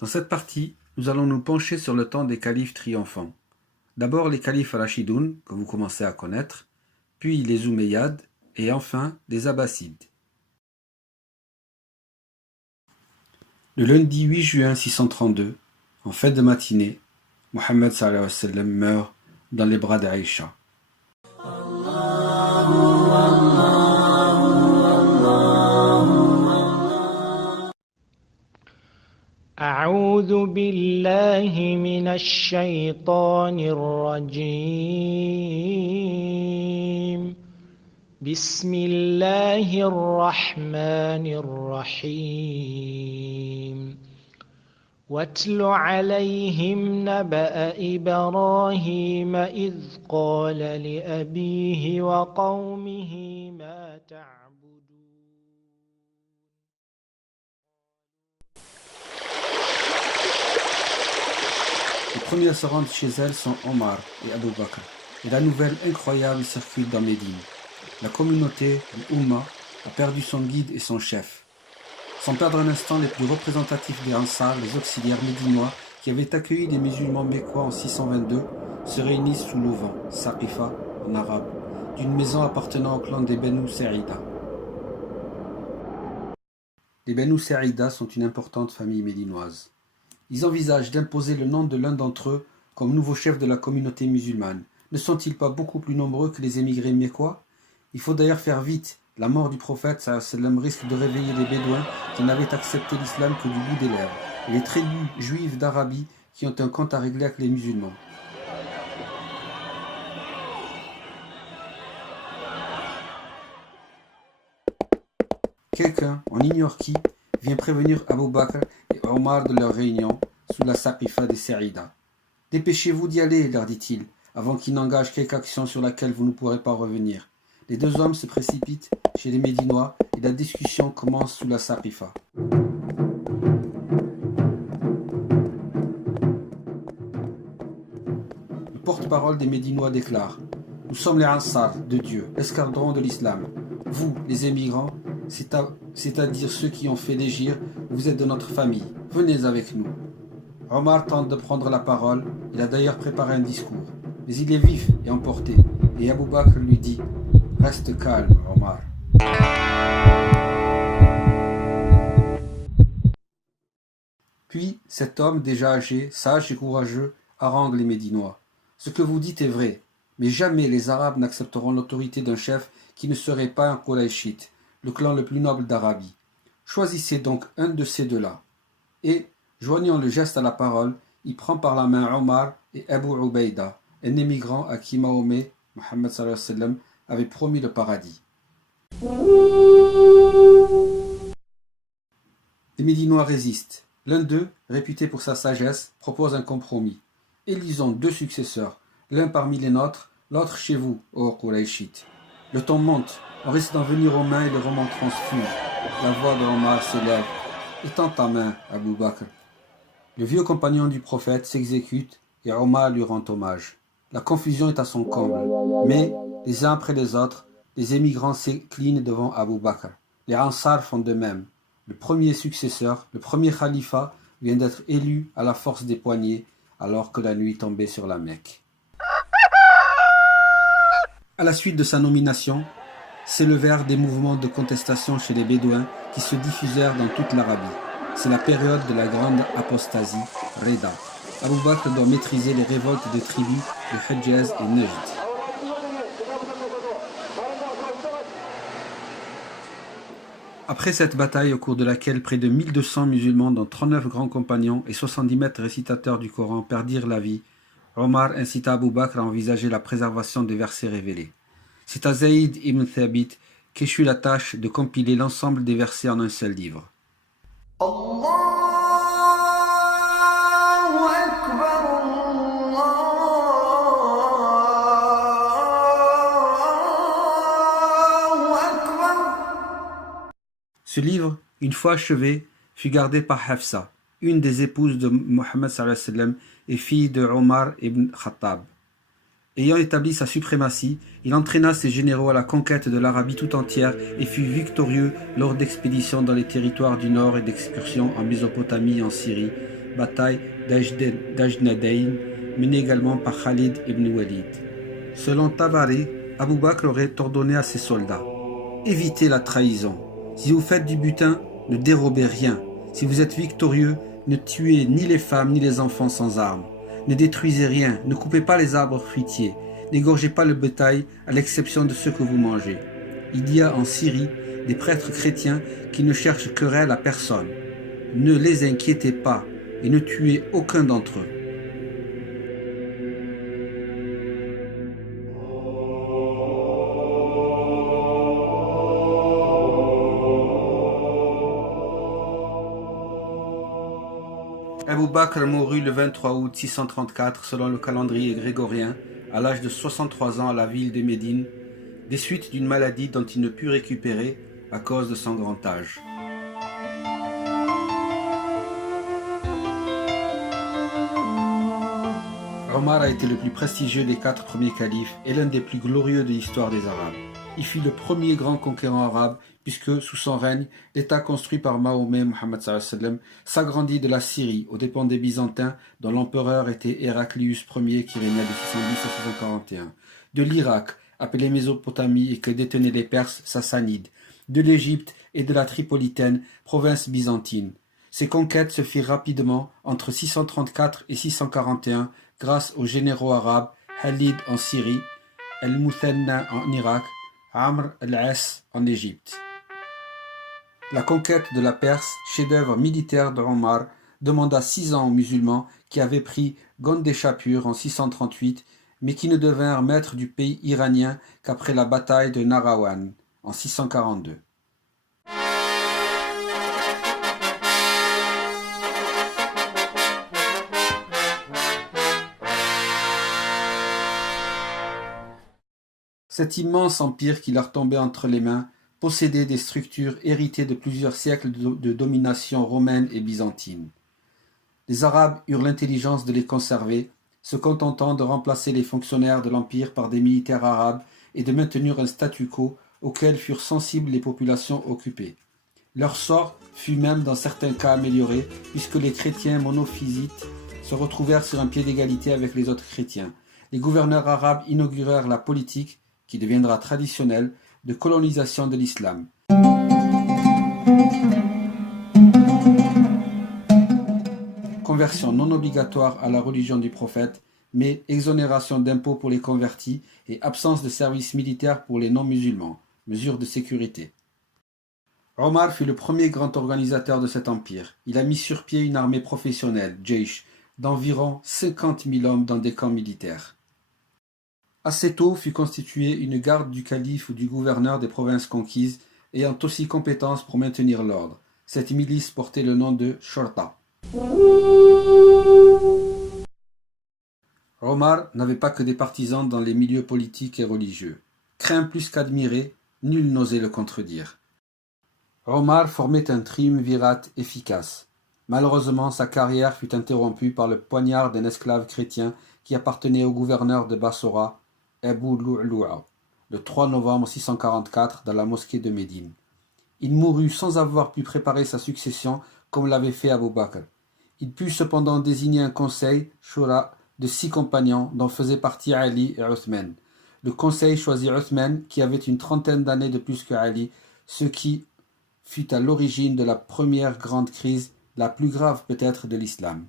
Dans cette partie, nous allons nous pencher sur le temps des califes triomphants. D'abord les califes Rashidoun, que vous commencez à connaître, puis les Omeyyades, et enfin les Abbassides. Le lundi 8 juin 632, en fête de matinée, Mohammed meurt dans les bras d'Aïcha. أعوذ بالله من الشيطان الرجيم بسم الله الرحمن الرحيم واتل عليهم نبأ إبراهيم إذ قال لأبيه وقومه ما تعبدون. Les premiers à se rendre chez elle sont Omar et Abu Bakr, et la nouvelle incroyable circule dans Médine. La communauté, l'Oumma, a perdu son guide et son chef. Sans perdre un instant, les plus représentatifs des Ansar, les auxiliaires médinois, qui avaient accueilli les musulmans mécois en 622, se réunissent sous l'auvent, Saqifa en arabe, d'une maison appartenant au clan des Benu Sa'ida. Les Benu Sa'ida sont une importante famille médinoise. Ils envisagent d'imposer le nom de l'un d'entre eux comme nouveau chef de la communauté musulmane. Ne sont-ils pas beaucoup plus nombreux que les émigrés mécois? Il faut d'ailleurs faire vite. La mort du prophète sallam risque de réveiller les Bédouins qui n'avaient accepté l'islam que du bout des lèvres, et les tribus juives d'Arabie qui ont un compte à régler avec les musulmans. Quelqu'un, on ignore qui, vient prévenir Abu Bakr et Omar de leur réunion sous la Saqifa des Sa'ida. « Dépêchez-vous d'y aller, leur dit-il, avant qu'ils n'engagent quelque action sur laquelle vous ne pourrez pas revenir. » Les deux hommes se précipitent chez les Médinois et la discussion commence sous la Saqifa. Le porte-parole des Médinois déclare « Nous sommes les Ansar de Dieu, l'escadron de l'islam. Vous, les émigrants, c'est-à-dire ceux qui ont fait l'hégire, vous êtes de notre famille. Venez avec nous. » Omar tente de prendre la parole, il a d'ailleurs préparé un discours. Mais il est vif et emporté, et Abu Bakr lui dit « Reste calme, Omar. » Puis, cet homme déjà âgé, sage et courageux, harangue les Médinois. « Ce que vous dites est vrai, mais jamais les Arabes n'accepteront l'autorité d'un chef qui ne serait pas un Qurayshite, le clan le plus noble d'Arabie. Choisissez donc un de ces deux-là. » Et, joignant le geste à la parole, il prend par la main Omar et Abu Ubaïda, un émigrant à qui Mahomet, Mohammed sallallahu alayhi wa sallam, avait promis le paradis. Les Médinois résistent. L'un d'eux, réputé pour sa sagesse, propose un compromis. Élisons deux successeurs, l'un parmi les nôtres, l'autre chez vous, ô Qurayshites. Le temps monte, on risque d'en venir aux mains et les remontrances fusent. La voix de Omar s'élève. Étends ta main, Abu Bakr. Le vieux compagnon du prophète s'exécute et Omar lui rend hommage. La confusion est à son comble, mais, les uns après les autres, les émigrants s'inclinent devant Abu Bakr. Les Ansar font de même. Le premier successeur, le premier khalifa, vient d'être élu à la force des poignets, alors que la nuit tombait sur la Mecque. À la suite de sa nomination, s'élevèrent des mouvements de contestation chez les Bédouins qui se diffusèrent dans toute l'Arabie. C'est la période de la grande apostasie, Reda. Abu Bakr doit maîtriser les révoltes des tribus de Hejaz et Najd. Après cette bataille au cours de laquelle près de 1200 musulmans dont 39 grands compagnons et 70 maîtres récitateurs du Coran perdirent la vie, Omar incita Abu Bakr à envisager la préservation des versets révélés. C'est à Zayd ibn Thabit qu'échut la tâche de compiler l'ensemble des versets en un seul livre. Ce livre, une fois achevé, fut gardé par Hafsa, une des épouses de Mohammed sallallahu alayhi wa sallam et fille de Omar ibn Khattab. Ayant établi sa suprématie, il entraîna ses généraux à la conquête de l'Arabie tout entière et fut victorieux lors d'expéditions dans les territoires du nord et d'excursions en Mésopotamie et en Syrie, bataille d'Ajnadayn, menée également par Khalid ibn Walid. Selon Tabari, Abu Bakr aurait ordonné à ses soldats: évitez la trahison. Si vous faites du butin, ne dérobez rien. Si vous êtes victorieux, ne tuez ni les femmes ni les enfants sans armes. Ne détruisez rien, ne coupez pas les arbres fruitiers, n'égorgez pas le bétail à l'exception de ceux que vous mangez. Il y a en Syrie des prêtres chrétiens qui ne cherchent querelle à personne. Ne les inquiétez pas et ne tuez aucun d'entre eux. Abu Bakr mourut le 23 août 634 selon le calendrier grégorien, à l'âge de 63 ans à la ville de Médine, des suites d'une maladie dont il ne put récupérer à cause de son grand âge. Omar a été le plus prestigieux des 4 premiers califes et l'un des plus glorieux de l'histoire des Arabes. Il fut le premier grand conquérant arabe puisque, sous son règne, l'État construit par Mahomet Mohammed s'agrandit de la Syrie aux dépens des Byzantins dont l'empereur était Héraclius Ier qui régnait de 610 à 641, de l'Irak, appelé Mésopotamie et que détenaient les Perses sassanides, de l'Égypte et de la Tripolitaine, province byzantine. Ces conquêtes se firent rapidement entre 634 et 641 grâce aux généraux arabes Khalid en Syrie, Al-Muthanna en Irak, Amr al-As en Égypte. La conquête de la Perse, chef-d'œuvre militaire de Omar, demanda 6 ans aux musulmans qui avaient pris Gondéchapur en 638, mais qui ne devinrent maîtres du pays iranien qu'après la bataille de Nahrawan en 642. Cet immense empire qui leur tombait entre les mains possédait des structures héritées de plusieurs siècles de domination romaine et byzantine. Les Arabes eurent l'intelligence de les conserver, se contentant de remplacer les fonctionnaires de l'empire par des militaires arabes et de maintenir un statu quo auquel furent sensibles les populations occupées. Leur sort fut même dans certains cas amélioré puisque les chrétiens monophysites se retrouvèrent sur un pied d'égalité avec les autres chrétiens. Les gouverneurs arabes inaugurèrent la politique, qui deviendra traditionnelle, de colonisation de l'islam. Conversion non obligatoire à la religion du prophète, mais exonération d'impôts pour les convertis et absence de service militaire pour les non-musulmans, mesure de sécurité. Omar fut le premier grand organisateur de cet empire. Il a mis sur pied une armée professionnelle, Jaysh, d'environ 50 000 hommes dans des camps militaires. Assez tôt fut constituée une garde du calife ou du gouverneur des provinces conquises, ayant aussi compétence pour maintenir l'ordre. Cette milice portait le nom de Shorta. Omar n'avait pas que des partisans dans les milieux politiques et religieux. Craint plus qu'admiré, nul n'osait le contredire. Omar formait un triumvirat efficace. Malheureusement, sa carrière fut interrompue par le poignard d'un esclave chrétien qui appartenait au gouverneur de Bassora, Abu Lu'lu'a, le 3 novembre 644 dans la mosquée de Médine. Il mourut sans avoir pu préparer sa succession comme l'avait fait Abu Bakr. Il put cependant désigner un conseil, Shura, de 6 compagnons dont faisaient partie Ali et Uthman. Le conseil choisit Uthman qui avait une trentaine d'années de plus que Ali, ce qui fut à l'origine de la première grande crise, la plus grave peut-être de l'islam.